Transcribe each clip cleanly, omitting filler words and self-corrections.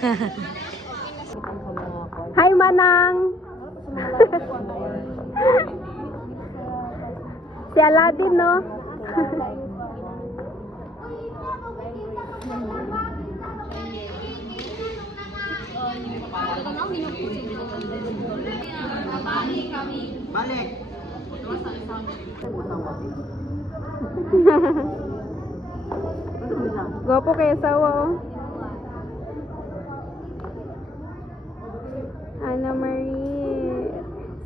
Hi, Manang! Si Aladdin, no? Balik! Gwapo kaya sawa, oh. Ana Marie.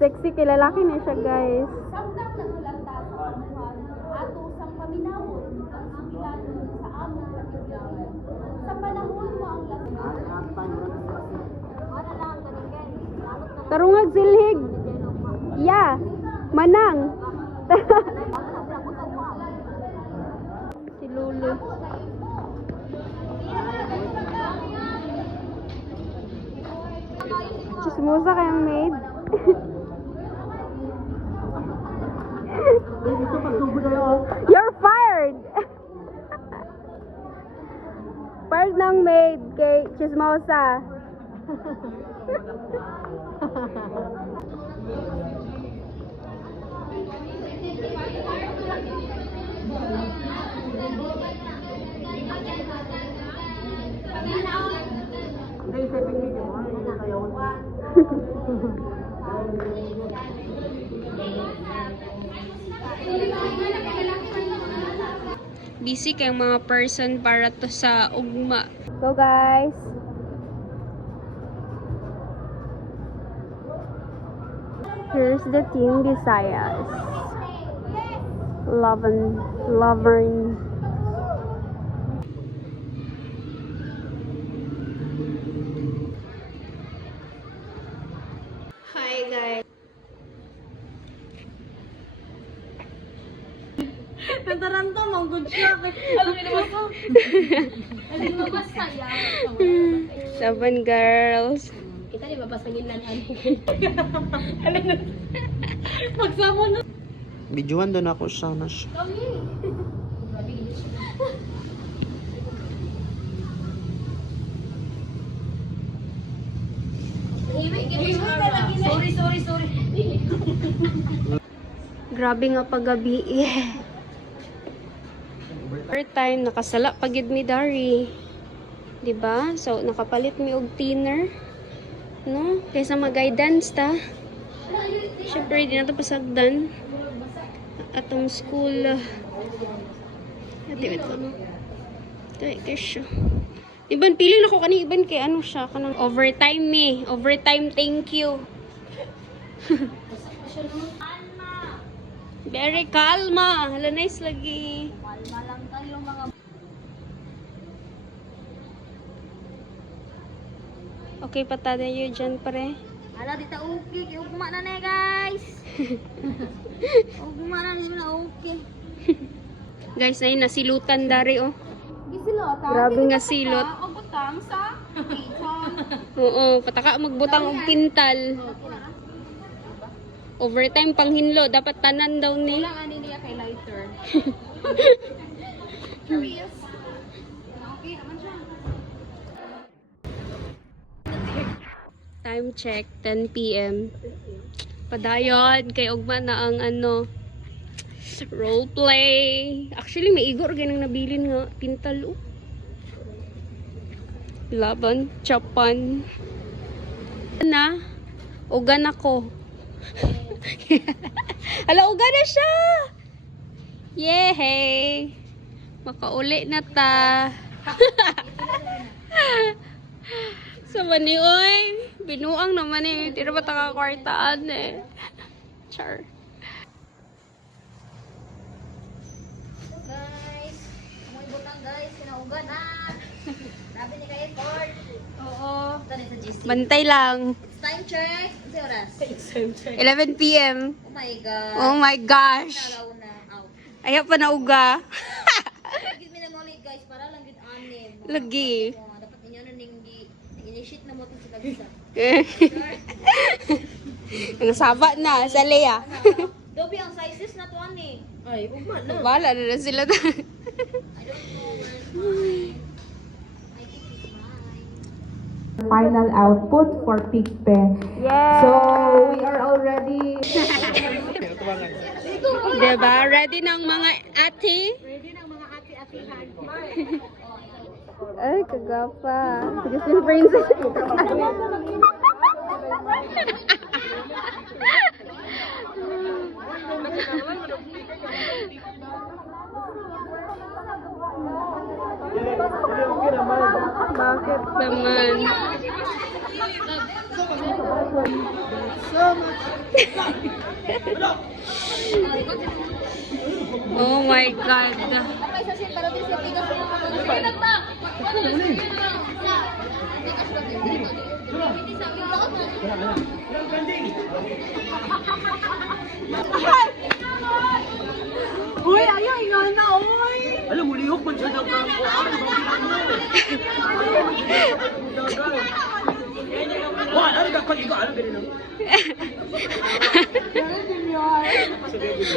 Sexy kay lalaki na siya, guys. Samtang nagulanta sa kamuhan, ato sang paminawon, ang sibilanon sa among katigawan. Sa panahon mo ang lasing. Ano lang, ganun guys. Tarungag silhig. Yeah. Manang. Si Lulu. Chismosa kayang maid. Dito pagsugod na yun. You're fired! Fired ng maid kay Chismosa. Hindi, 7 minutes mo. Hindi na kayo. Busy kayong mga person para to sa ugma. So guys. Here's the Team Visayas. Lovern. Hi guys. Pentaranto, manggod siya. Alam niyo naman po. Alam mo ba saya? Seven girls. Kita di ba pasangin lang ano? Alam na. Magsama na. Bidyuhan doon ako sana siya. Kami. Sorry. Grabe nga paggabi. Third time nakasala pagid mi dari. 'Di ba? So nakapalit mi og thinner. No? Kaysa mag-guidance ta. Syempre di na to pasagdan. Atong school. Ati ito no. Kay siya. Iban pili na ko kani iban kay ano siya kanang overtime me. Overtime, thank you. Very kalma. Hala nice lagi. Malma lang kayo mga. Okay pa tayo yun dyan pare. Ala dita okay, kay ugma na na guys. Ugma na nila okay. Guys, na nasilutan dari oh. Gisilot ha. Grabe nga silot. O butang sa kitchen. Oo, pataka magbutang og pintal. Overtime panghinlo, dapat tanan daw ni. Wala ani niya kay lighter. Curious. Okay naman siya. Time check, 10 PM. Padayon, kay ugma na ang ano, role play. Actually, may igor ganang nabilin nga pintal oh. Laban, chapan. Na, ugan ako. Hala, ugan na siya! Yehey! Makauli na ta. Sa mani, oy. Binuang naman eh. Hindi na ba takakwartaan eh. Char. Guys, amoy butang guys, kinaugan na. Grabe ni kay effort. Oo. Tani sa GC. Bantay lang. Time check. Kasi oras. 11 PM. Oh my god. Oh my gosh. Nalaw na. Out. Ayaw pa na uga. Give me na ulit guys para lang gid anim. Lagi. Dapat inyo na ning initiate na mo to sila isa. Ang saba na sa Lea. Dobi ang sizes na to ani. Ay, ugma na. Bala na sila. I don't know where's mine. I think it's mine. final output for PICPE. Yes! So, we are already Diba? Ready ng mga ate? Ready ng mga ate-atihan. Ay, kagapa. Sige, si princess. Bakit naman? Oh my God. Uy, ayaw, ingal na, oy! Alam mo, lihok man siya ng Wah, ano ka pag ikaw? Ano ganun?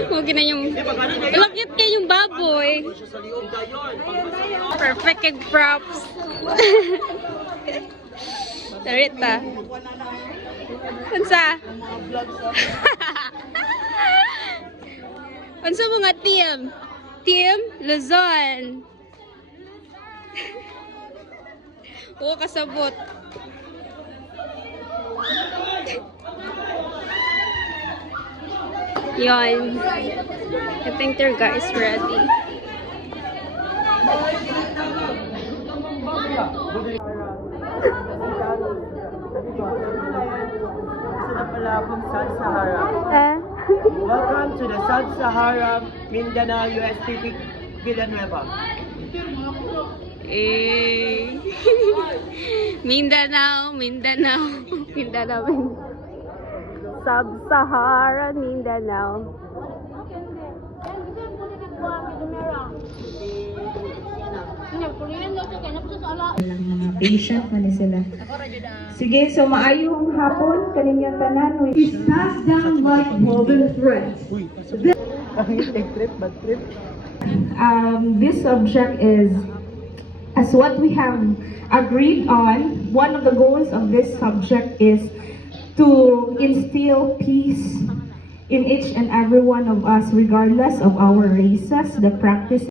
Huwag na yung... Lakit kayo yung baboy. Siya sa lihok dayon. Perfect egg props. Tarita. Unsa? Unsa mga team? Team Luzon. Oo, kasabot. Yon. I think their guy is ready. Sila pala akong Sub-Sahara. Eh? Welcome to the Sub-Sahara Mindanao USTP Villanueva. Eh. Mindanao, Mindanao, Mindanao. Sub-Saharan Mindanao. lang mga patient na ni sila. Sige, so maayong hapon kaninyong tanan. It's passed down like woven threads. Trip, bad trip. This subject is, as what we have agreed on, one of the goals of this subject is to instill peace in each and every one of us, regardless of our races, the practice